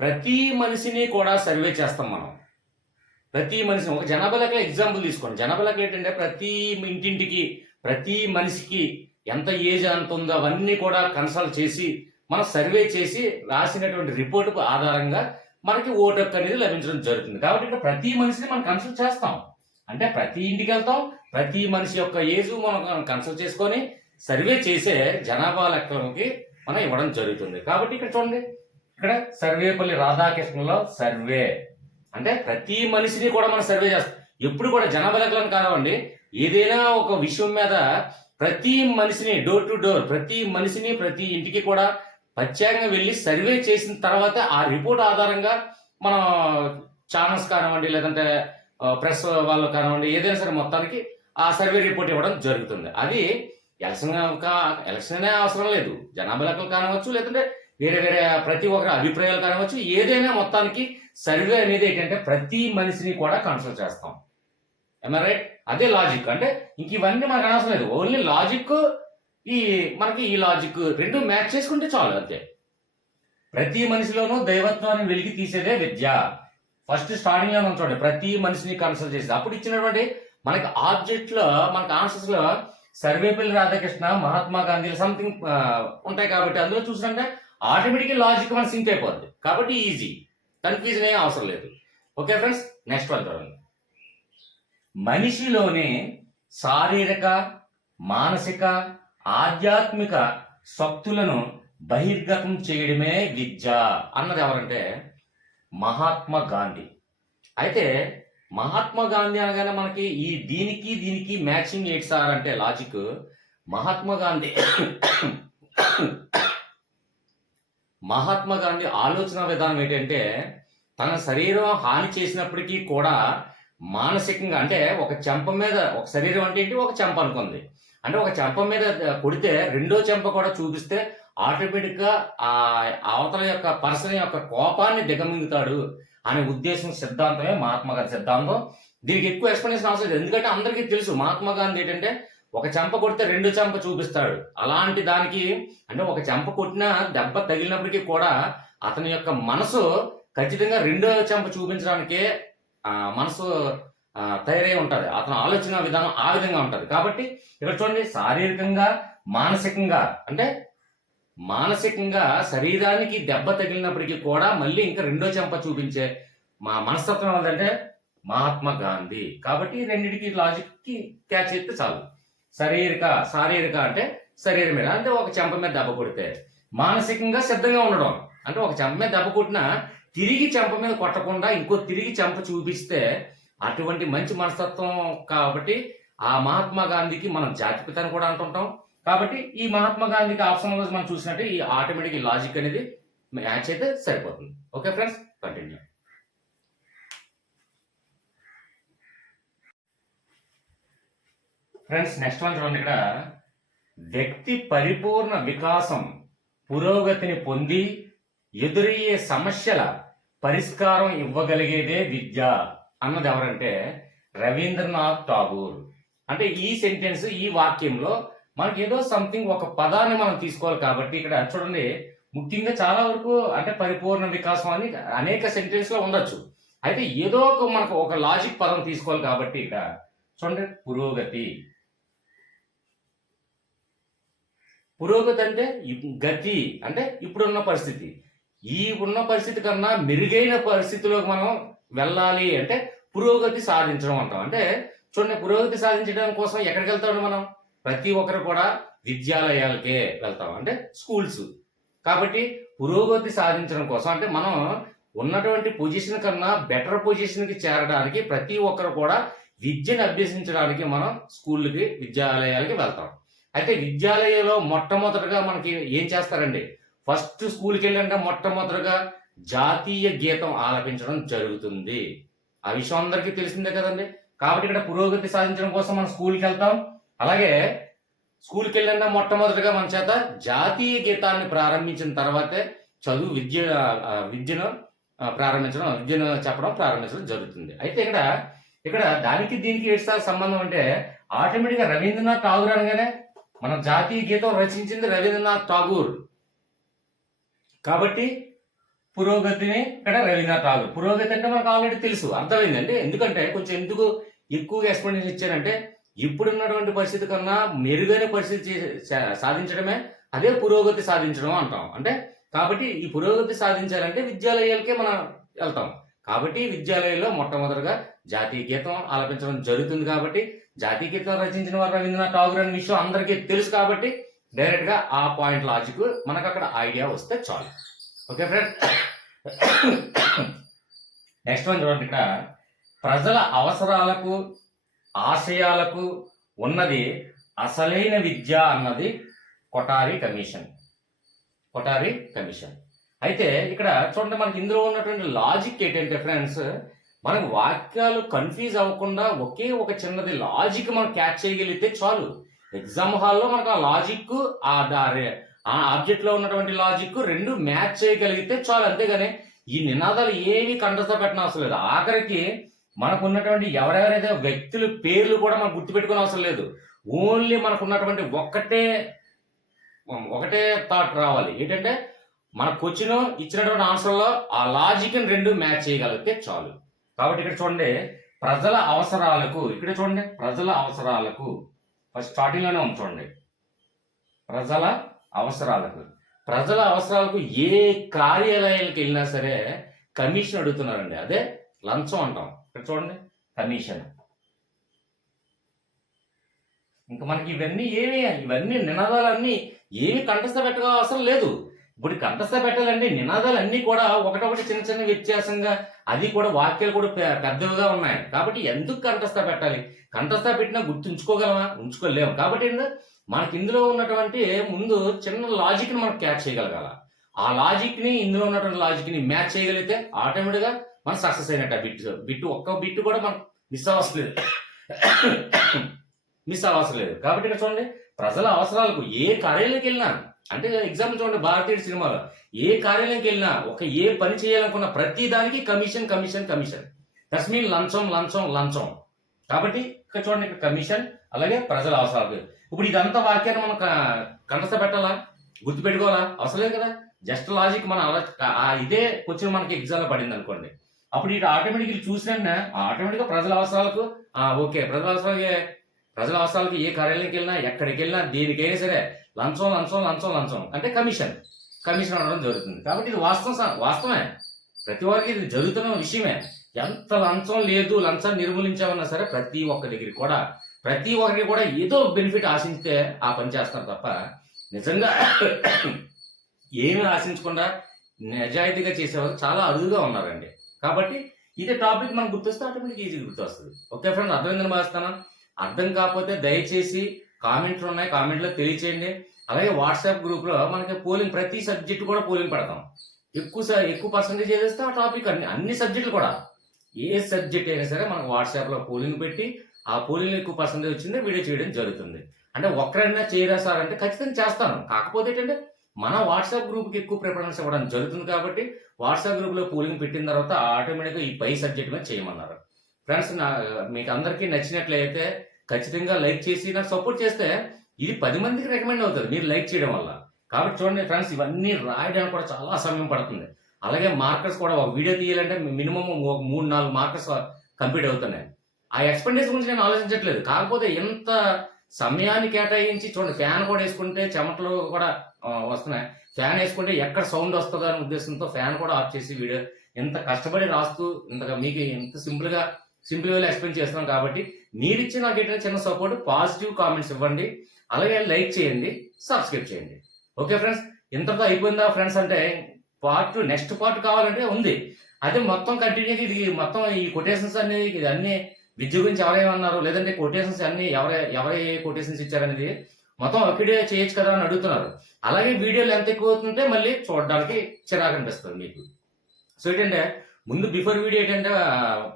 ప్రతి మనిషిని కూడా సర్వే చేస్తాం మనం. ప్రతి మనిషిని ఒక జనాభా లెక్క ఎగ్జాంపుల్ తీసుకోండి. జనాభా లెక్క ఏంటంటే ప్రతి ఇంటింటికి ప్రతి మనిషికి ఎంత ఏజ్ అంత ఉందో అవన్నీ కూడా కన్సల్ట్ చేసి మనం సర్వే చేసి రాసినటువంటి రిపోర్టుకు ఆధారంగా మనకి ఓటు హక్కు అనేది లభించడం జరుగుతుంది. కాబట్టి ఇక్కడ ప్రతి మనిషిని మనం కన్సల్ట్ చేస్తాం. అంటే ప్రతి ఇంటికి వెళ్తాం, ప్రతి మనిషి యొక్క ఏజ్ మనం కన్సల్ట్ చేసుకొని సర్వే చేసే జనాభా లెక్కలకి మనం ఇవ్వడం జరుగుతుంది. కాబట్టి ఇక్కడ చూడండి, ఇక్కడ సర్వేపల్లి రాధాకృష్ణలో సర్వే అంటే ప్రతి మనిషిని కూడా మనం సర్వే చేస్తాం. ఎప్పుడు కూడా జనాభా లెక్కలను కానివ్వండి, ఏదైనా ఒక విషయం మీద ప్రతి మనిషిని డోర్ టు డోర్ ప్రతి మనిషిని ప్రతి ఇంటికి కూడా ప్రత్యేకంగా వెళ్ళి సర్వే చేసిన తర్వాత ఆ రిపోర్ట్ ఆధారంగా మనం ఛానల్స్ కానివ్వండి, లేదంటే ప్రెస్ వాళ్ళు కానివ్వండి, ఏదైనా సరే మొత్తానికి ఆ సర్వే రిపోర్ట్ ఇవ్వడం జరుగుతుంది. అది ఎలక్షన్ అనే అవసరం లేదు. జనాభా లెక్కలు కానివచ్చు, లేదంటే వేరే వేరే ప్రతి ఒక్కరి అభిప్రాయాలు కానివచ్చు, ఏదైనా మొత్తానికి సర్వే అనేది ఏంటంటే ప్రతి మనిషిని కూడా కన్సల్ట్ చేస్తాం. రైట్? అదే లాజిక్. అంటే ఇంక ఇవన్నీ మనకు అవసరం లేదు. ఓన్లీ లాజిక్, మనకి ఈ లాజిక్ రెండు మ్యాచ్ చేసుకుంటే చాలు, అంతే. ప్రతి మనిషిలోనూ దైవత్వాన్ని వెలికి తీసేదే విద్య. ఫస్ట్ స్టార్టింగ్ లో చూడండి, ప్రతి మనిషిని కన్సల్ట్ చేసేది. అప్పుడు ఇచ్చినటువంటి మనకి ఆబ్జెక్ట్ లో మనకి ఆన్సర్స్ లో సర్వేపల్లి రాధాకృష్ణ, మహాత్మా గాంధీ సంథింగ్ ఉంటాయి. కాబట్టి అందులో చూసినాక ఆటోమేటిక్గా లాజిక్ మన సింక్ అయిపోద్ది. కాబట్టి ఈజీ, కన్ఫ్యూజన్ ఏం అవసరం లేదు. ఓకే ఫ్రెండ్స్, నెక్స్ట్ వన్ చూడండి. మనిషిలోని శారీరక, మానసిక, ఆధ్యాత్మిక శక్తులను బహిర్గతం చేయడమే విద్య అన్నది ఎవరంటే మహాత్మా గాంధీ. అయితే మహాత్మా గాంధీ అనగానే మనకి దీనికి మ్యాచింగ్ ఏంటి సార్ అంటే లాజిక్, మహాత్మా గాంధీ ఆలోచన విధానం ఏంటంటే తన శరీరం హాని చేసినప్పటికీ కూడా మానసికంగా, అంటే ఒక చెంప మీద, ఒక శరీరం అంటే ఏంటి, ఒక చెంప అనుకుంది అంటే ఒక చెంప మీద కొడితే రెండో చెంప కూడా చూపిస్తే ఆటోమేటిక్ గా ఆ అవతల యొక్క పర్సన్ యొక్క కోపాన్ని దిగమింగుతాడు అనే ఉద్దేశం, సిద్ధాంతమే మహాత్మా గాంధీ సిద్ధాంతం. దీనికి ఎక్కువ ఎక్స్ప్లెనేషన్ అవసరం లేదు, ఎందుకంటే అందరికీ తెలుసు మహాత్మా గాంధీ ఏంటంటే ఒక చెంప కొడితే రెండు చెంప చూపిస్తాడు. అలాంటి దానికి అంటే ఒక చెంప కొట్టిన దెబ్బ తగిలినప్పటికీ కూడా అతని యొక్క మనసు ఖచ్చితంగా రెండో చెంప చూపించడానికే మనసు తయారై ఉంటుంది. అతని ఆలోచన విధానం ఆ విధంగా ఉంటుంది. కాబట్టి ఇక్కడ చూడండి, శారీరకంగా, మానసికంగా, అంటే మానసికంగా శరీరానికి దెబ్బ తగిలినప్పటికీ కూడా మళ్ళీ ఇంకా రెండో చెంప చూపించే మా మనస్తత్వం ఏంటంటే మహాత్మా గాంధీ. కాబట్టి రెండింటికి లాజిక్ కి క్యాచ్ అయితే చాలు. శారీరక అంటే శరీరం మీద, అంటే ఒక చెంప మీద దెబ్బ కొడితే, మానసికంగా సిద్ధంగా ఉండడం అంటే ఒక చెంప మీద దెబ్బ కొట్టినా తిరిగి చెంప మీద కొట్టకుండా ఇంకో తిరిగి చెంప చూపిస్తే అటువంటి మంచి మనస్తత్వం. కాబట్టి ఆ మహాత్మా గాంధీకి మనం జాతిపిత అని కూడా అంటుంటాం. కాబట్టి ఈ మహాత్మా గాంధీకి ఆప్షన్ రోజు మనం చూసినట్టు ఈ ఆటోమేటిక్ ఈ లాజిక్ అనేది మ్యాచ్ అయితే సరిపోతుంది. Okay friends, continue. Friends, next one చూడండి. ఇక్కడ వ్యక్తి పరిపూర్ణ వికాసం, పురోగతిని పొంది ఎదురయ్యే సమస్యల పరిష్కారం ఇవ్వగలిగేదే విద్య అన్నది ఎవరంటే రవీంద్రనాథ్ ఠాగూర్. అంటే ఈ సెంటెన్స్, ఈ వాక్యంలో మనకి ఏదో సంథింగ్ ఒక పదాన్ని మనం తీసుకోవాలి కాబట్టి ఇక్కడ చూడండి, ముఖ్యంగా చాలా వరకు అంటే పరిపూర్ణ వికాసం అని అనేక సెంటెన్స్ లో ఉండొచ్చు. అయితే ఏదో ఒక మనకు ఒక లాజిక్ పదం తీసుకోవాలి కాబట్టి ఇక్కడ చూడండి, పురోగతి. పురోగతి అంటే గతి అంటే ఇప్పుడున్న పరిస్థితి. ఈ ఉన్న పరిస్థితి కన్నా మెరుగైన పరిస్థితిలోకి మనం వెళ్ళాలి అంటే పురోగతి సాధించడం అంటాం. అంటే చూడండి, పురోగతి సాధించడం కోసం ఎక్కడికి వెళ్తాం మనం? ప్రతి ఒక్కరు కూడా విద్యాలయాలకే వెళ్తాం, అంటే స్కూల్స్. కాబట్టి పురోగతి సాధించడం కోసం అంటే మనం ఉన్నటువంటి పొజిషన్ కన్నా బెటర్ పొజిషన్ కి చేరడానికి ప్రతి ఒక్కరు కూడా విద్యను అభ్యసించడానికి మనం స్కూళ్ళకి, విద్యాలయాలకి వెళ్తాం. అయితే విద్యాలయంలో మొట్టమొదటిగా మనకి ఏం చేస్తారండి? ఫస్ట్ స్కూల్కి వెళ్ళంటే మొట్టమొదటిగా జాతీయ గీతం ఆలపించడం జరుగుతుంది. ఆ విషయం అందరికీ తెలిసిందే కదండి. కాబట్టి ఇక్కడ పురోగతి సాధించడం కోసం మనం స్కూల్కి వెళ్తాం. అలాగే స్కూల్కి వెళ్ళిన మొట్టమొదటిగా మన చేత జాతీయ గీతాన్ని ప్రారంభించిన తర్వాతే విద్యను చెప్పడం ప్రారంభించడం జరుగుతుంది. అయితే ఇక్కడ దానికి దీనికి ఏడు సంబంధం అంటే ఆటోమేటిక్గా రవీంద్రనాథ్ ఠాగూర్ అనగానే మన జాతీయ గీతం రచించింది రవీంద్రనాథ్ ఠాగూర్. కాబట్టి పురోగతిని ఇక్కడ రవీంద్రనాథ్ ఠాగూర్. పురోగతి అంటే మనకు ఆల్రెడీ తెలుసు, అర్థమైందండి. ఎందుకంటే కొంచెం ఎందుకు ఎక్కువగా ఎక్స్ప్లెనేషన్ ఇచ్చానంటే ఇప్పుడున్నటువంటి పరిస్థితి కన్నా మెరుగైన పరిస్థితి సాధించడమే అదే పురోగతి సాధించడం అంటాం. అంటే కాబట్టి ఈ పురోగతి సాధించాలంటే విద్యాలయాలకే మనం వెళ్తాం. కాబట్టి విద్యాలయాల్లో మొట్టమొదటిగా జాతీయ గీతం ఆలపించడం జరుగుతుంది. కాబట్టి జాతీయ గీతం రచించిన వారు రవీంద్రనాథ్ ఠాగూర్ అనే విషయం అందరికీ తెలుసు. కాబట్టి డైరెక్ట్ గా ఆ పాయింట్ లాజిక్ మనకు అక్కడ ఐడియా వస్తే చాలు. ఓకే ఫ్రెండ్, నెక్స్ట్ వన్ చూడండి. ఇక్కడ ప్రజల అవసరాలకు, ఆశయాలకు ఉన్నది అసలైన విద్య అన్నది కొఠారి కమిషన్. అయితే ఇక్కడ చూడండి, మనకి ఇందులో ఉన్నటువంటి లాజిక్ ఏంటంటే ఫ్రెండ్స్, మనకు వాక్యాలు కన్ఫ్యూజ్ అవ్వకుండా ఒకే ఒక చిన్నది లాజిక్ మనం క్యాచ్ చేయగలిగితే చాలు. ఎగ్జామ్ హాల్లో మనకు ఆ లాజిక్, ఆ ఆబ్జెక్ట్ లో ఉన్నటువంటి లాజిక్ రెండు మ్యాచ్ చేయగలిగితే చాలు. అంతేగాని ఈ నినాదాలు ఏవి కంఠస్థ పెట్టిన అవసరం లేదు. ఆఖరికి మనకు ఉన్నటువంటి ఎవరెవరైతే వ్యక్తుల పేర్లు కూడా మనం గుర్తుపెట్టుకునే అవసరం లేదు. ఓన్లీ మనకు ఉన్నటువంటి ఒకటే థాట్ రావాలి. ఏంటంటే మన క్వశ్చన్ ఇచ్చినటువంటి ఆన్సర్లో ఆ లాజిక్ రెండు మ్యాచ్ చేయగలిగితే చాలు. కాబట్టి ఇక్కడ చూడండి, ప్రజల అవసరాలకు, ఇక్కడ చూడండి ప్రజల అవసరాలకు ఫస్ట్ స్టార్టింగ్ లోనే ఉంది చూడండి. ప్రజల అవసరాలకు ఏ కార్యాలయాలకు వెళ్ళినా సరే కమిషన్ అడుగుతున్నారండి. అదే లంచం అంటాం. ఇక్కడ చూడండి, కమిషన్. ఇంకా మనకి ఇవన్నీ నినాదాలన్నీ ఏమి కంఠస్థ పెట్టగా అవసరం లేదు. ఇప్పుడు కంఠస్థ పెట్టాలంటే నినాదాలన్నీ కూడా ఒకటొకటి చిన్న చిన్న వ్యత్యాసంగా, అది కూడా వాక్యాలు కూడా పెద్దవిగా ఉన్నాయి. కాబట్టి ఎందుకు కంఠస్థ పెట్టాలి? కంఠస్థ పెట్టినా గుర్తుంచుకోగలమా? ఉంచుకోలేము. కాబట్టి మనకి ఇందులో ఉన్నటువంటి ముందు చిన్న లాజిక్ ని మనం క్యాచ్ చేయగలగాల. ఆ లాజిక్ ని, ఇందులో ఉన్నటువంటి లాజిక్ ని మ్యాచ్ చేయగలిగితే ఆటోమేటిక్ గా మనం సక్సెస్ అయినట్టు. ఒక్క బిట్ కూడా మనం మిస్ అవ్వసం లేదు. కాబట్టి ఇక్కడ చూడండి, ప్రజల అవసరాలకు ఏ కార్యాలయంకి వెళ్ళినా, అంటే ఎగ్జాంపుల్ చూడండి, భారతీయ సినిమాలో ఏ కార్యాలయంకి వెళ్ళినా ఏ పని చేయాలనుకున్న ప్రతి దానికి కమిషన్. దట్స్ మీన్ లంచం. కాబట్టి ఇక్కడ చూడండి, ఇక్కడ కమిషన్, అలాగే ప్రజల అవసరాలకు. ఇప్పుడు ఇదంతా వాక్యాన్ని మనం కంఠస్థ పెట్టాలా, గుర్తుపెట్టుకోవాలా? అవసరం లేదు కదా. జస్ట్ లాజిక్ మనం ఇదే క్వశ్చన్ మనకి ఎగ్జామ్ లో పడింది అనుకోండి, అప్పుడు ఇటు ఆటోమేటిక్ చూసినా ఆటోమేటిక్ గా ప్రజల అవసరాలకు ఓకే, ప్రజల అవసరాలకు ఏ కార్యాలయంకి వెళ్ళినా, ఎక్కడికి వెళ్ళినా, దేనికైనా సరే లంచం అంటే కమిషన్ అనడం జరుగుతుంది. కాబట్టి ఇది వాస్తవమే, ప్రతి వారికి ఇది జరుగుతున్న విషయమే. ఎంత లంచం లేదు, లంచాన్ని నిర్మూలించామన్నా సరే ప్రతి ఒక్కరికి కూడా ఏదో బెనిఫిట్ ఆశించితే ఆ పని చేస్తారు తప్ప నిజంగా ఏమీ ఆశించకుండా నిజాయితీగా చేసేవాళ్ళు చాలా అరుదుగా ఉన్నారండి. కాబట్టి ఇదే టాపిక్ మనకు గుర్తొస్తే ఆటోమేటిక్ ఈజీగా గుర్తొస్తుంది. ఓకే ఫ్రెండ్స్, అర్థమైందని భావిస్తాను. అర్థం కాకపోతే దయచేసి కామెంట్లు ఉన్నాయి, కామెంట్లో తెలియచేయండి. అలాగే వాట్సాప్ గ్రూప్ లో మనకి పోలింగ్, ప్రతి సబ్జెక్ట్ కూడా పోలింగ్ పెడతాం. ఎక్కువ పర్సెంటేజ్ చేస్తే ఆ టాపిక్ అన్ని సబ్జెక్టులు కూడా, ఏ సబ్జెక్ట్ అయినా సరే మనకు వాట్సాప్ లో పోలింగ్ పెట్టి ఆ పోలింగ్ ఎక్కువ పర్సెంటేజ్ వచ్చిందే వీడియో చేయడం జరుగుతుంది. అంటే ఒక్కరైనా చేయరా సార్ అంటే ఖచ్చితంగా చేస్తాను. కాకపోతే ఏంటంటే మన వాట్సాప్ గ్రూప్కి ఎక్కువ ప్రిఫరెన్స్ ఇవ్వడం జరుగుతుంది. కాబట్టి వాట్సాప్ గ్రూప్ లో పోలింగ్ పెట్టిన తర్వాత ఆటోమేటిక్గా ఈ పై సబ్జెక్ట్ మీద చేయమన్నారు. ఫ్రెండ్స్, మీకు అందరికీ నచ్చినట్లయితే ఖచ్చితంగా లైక్ చేసి నాకు సపోర్ట్ చేస్తే ఇది 10 మందికి రికమెండ్ అవుతుంది మీరు లైక్ చేయడం వల్ల. కాబట్టి చూడండి ఫ్రెండ్స్, ఇవన్నీ రాయడానికి కూడా చాలా సమయం పడుతుంది. అలాగే మార్కర్స్ కూడా ఒక వీడియో తీయాలంటే మినిమం ఒక 3-4 మార్కర్స్ కంప్లీట్ అవుతున్నాయి. ఆ ఎక్స్‌పెండిచర్ గురించి నేను ఆలోచించట్లేదు. కాకపోతే ఇంత సమయాన్ని కేటాయించి చూడండి, ఫ్యాన్ కూడా వేసుకుంటే చెమటలు కూడా వస్తున్నాయి. ఫ్యాన్ వేసుకుంటే ఎక్కడ సౌండ్ వస్తదో అనే ఉద్దేశంతో ఫ్యాన్ కూడా ఆఫ్ చేసి వీడియో ఇంత కష్టపడి రాస్తూ ఇంతగా మీకు ఇంత సింపుల్ వేలో ఎక్స్‌ప్లెయిన్ చేస్తున్నాం కాబట్టి మీరిచ్చి నాకు ఏంటంటే చిన్న సపోర్ట్, పాజిటివ్ కామెంట్స్ ఇవ్వండి. అలాగే లైక్ చేయండి, సబ్స్క్రైబ్ చేయండి. ఓకే ఫ్రెండ్స్, ఇంతటితో అయిపోయిందా ఫ్రెండ్స్ అంటే నెక్స్ట్ పార్ట్ కావాలంటే ఉంది. అదే మొత్తం కంటిన్యూగా ఇది మొత్తం ఈ కొటేషన్స్ అనేది ఇది అన్ని విద్య గురించి ఎవరేమన్నారు, లేదంటే కొటేషన్స్ అన్ని ఎవరి కొటేషన్స్ ఇచ్చారనేది మొత్తం ఒకటే చేయొచ్చు కదా అని అడుగుతున్నారు. అలాగే వీడియోలు ఎంత ఎక్కువ అవుతుంటే మళ్ళీ చూడడానికి చిరాకు అనిపిస్తుంది మీకు. సో ఏంటంటే ముందు బిఫోర్ వీడియో ఏంటంటే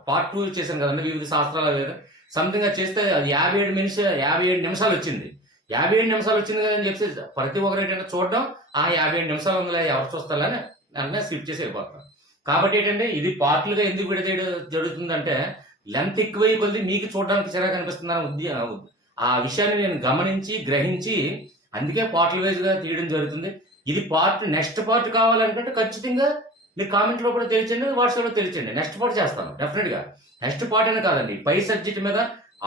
పార్ట్ 2 చేశాను కదండి, వివిధ శాస్త్రాల మీద సంథింగ్ అది చేస్తే అది 57 నిమిషాలు వచ్చింది. 57 నిమిషాలు వచ్చింది కదా అని చెప్పి ప్రతి ఒక్కరు ఏంటంటే చూడడం, 57 నిమిషాలు ఉందిలే ఎవరు చూస్తారని వెంటనే స్కిప్ చేసి వెళ్ళిపోతారు. కాబట్టి ఏంటంటే ఇది పార్ట్లుగా ఎందుకు విడదీయడం జరుగుతుందంటే లెంత్ ఎక్కువై కొద్ది మీకు చూడడానికి చిరాకు అనిపిస్తుందని ఆ విషయాన్ని నేను గమనించి గ్రహించి అందుకే పార్ట్ల వైజ్ గా తీయడం జరుగుతుంది. ఇది నెక్స్ట్ పార్ట్ కావాలనుకుంటే ఖచ్చితంగా మీరు కామెంట్ లో కూడా తెలియచండి, వాట్సాప్ లో తెలియచండి. నెక్స్ట్ పార్ట్ చేస్తాను డెఫినెట్ గా. నెక్స్ట్ పార్ట్ అని కాదండి, పై సబ్జెక్ట్ మీద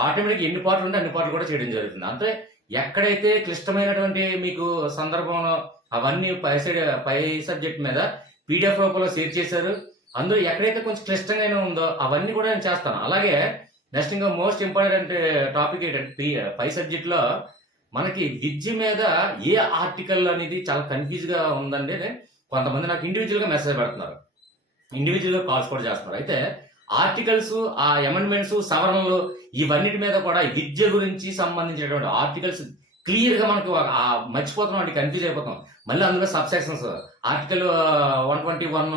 ఆటోమేటిక్ ఎన్ని పార్ట్లు ఉంటే అన్ని పార్ట్లు కూడా చేయడం జరుగుతుంది. అంటే ఎక్కడైతే క్లిష్టమైనటువంటి మీకు సందర్భంలో అవన్నీ పై సబ్జెక్ట్ మీద పీడిఎఫ్ రూపంలో షేర్ చేశారు. అందులో ఎక్కడైతే కొంచెం క్లిష్టంగా ఉందో అవన్నీ కూడా నేను చేస్తాను. అలాగే నెక్స్ట్ ఇంకా మోస్ట్ ఇంపార్టెంట్ టాపిక్ ఏంటంటే పై సబ్జెక్ట్ లో మనకి విద్య మీద ఏ ఆర్టికల్ అనేది చాలా కన్ఫ్యూజ్ గా ఉందండి. కొంతమంది నాకు ఇండివిజువల్ గా మెసేజ్ పెడుతున్నారు, ఇండివిజువల్ గా కాల్స్ కూడా చేస్తున్నారు. అయితే ఆర్టికల్స్, ఆ అమెండ్మెంట్స్, సవరణలు ఇవన్నిటి మీద కూడా విద్య గురించి సంబంధించినటువంటి ఆర్టికల్స్ క్లియర్ గా మనకు మర్చిపోతున్నాం అంటే కన్ఫ్యూజ్ అయిపోతాం. మళ్ళీ అందులో sub sections article 121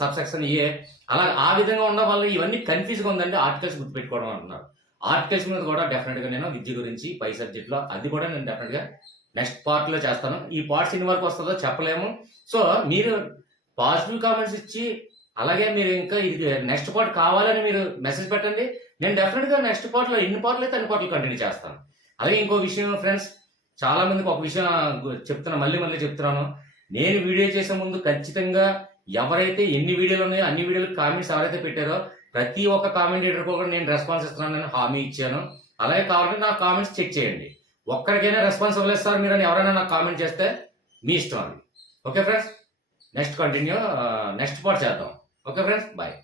sub section ఏ అలా ఆ విధంగా ఉండడం వల్ల ఇవన్నీ కన్ఫ్యూజ్ గా ఉందండి. ఆర్టికల్స్ గుర్తుపెట్టుకోవడం అంటున్నారు. ఆర్టికల్స్ మీద కూడా డెఫినెట్ గా నేను విద్య గురించి పై సబ్జెక్ట్ లో అది కూడా నేను డెఫినెట్ గా నెక్స్ట్ పార్ట్ లో చేస్తాను. ఈ పార్ట్స్ ఎన్ని వరకు వస్తుందో చెప్పలేము. సో మీరు పాజిటివ్ కామెంట్స్ ఇచ్చి అలాగే మీరు ఇంకా ఇది నెక్స్ట్ పార్ట్ కావాలని మీరు మెసేజ్ పెట్టండి. నేను డెఫినెట్ గా నెక్స్ట్ పార్ట్ లో ఎన్ని పార్ట్లు అయితే అన్ని పార్ట్లు కంటిన్యూ చేస్తాను. అలాగే ఇంకో విషయం ఫ్రెండ్స్, చాలా మందికి ఒక విషయం చెప్తున్నా, మళ్ళీ చెప్తున్నాను. నేను వీడియో చేసే ముందు ఖచ్చితంగా ఎవరైతే ఎన్ని వీడియోలు ఉన్నాయో అన్ని వీడియోలకు కామెంట్స్ ఎవరైతే పెట్టారో ప్రతి ఒక్క కామెంటేటర్ కూడా నేను రెస్పాన్స్ ఇస్తున్నానని హామీ ఇచ్చాను. అలాగే కావాలంటే నా కామెంట్స్ చెక్ చేయండి. ఒక్కరికైనా రెస్పాన్స్ ఇవ్వలేదు సార్ మీరు అని ఎవరైనా నాకు కామెంట్ చేస్తే మీ ఇష్టం అది. ఓకే ఫ్రెండ్స్, నెక్స్ట్ పార్ట్ చేద్దాం. Okay friends, bye.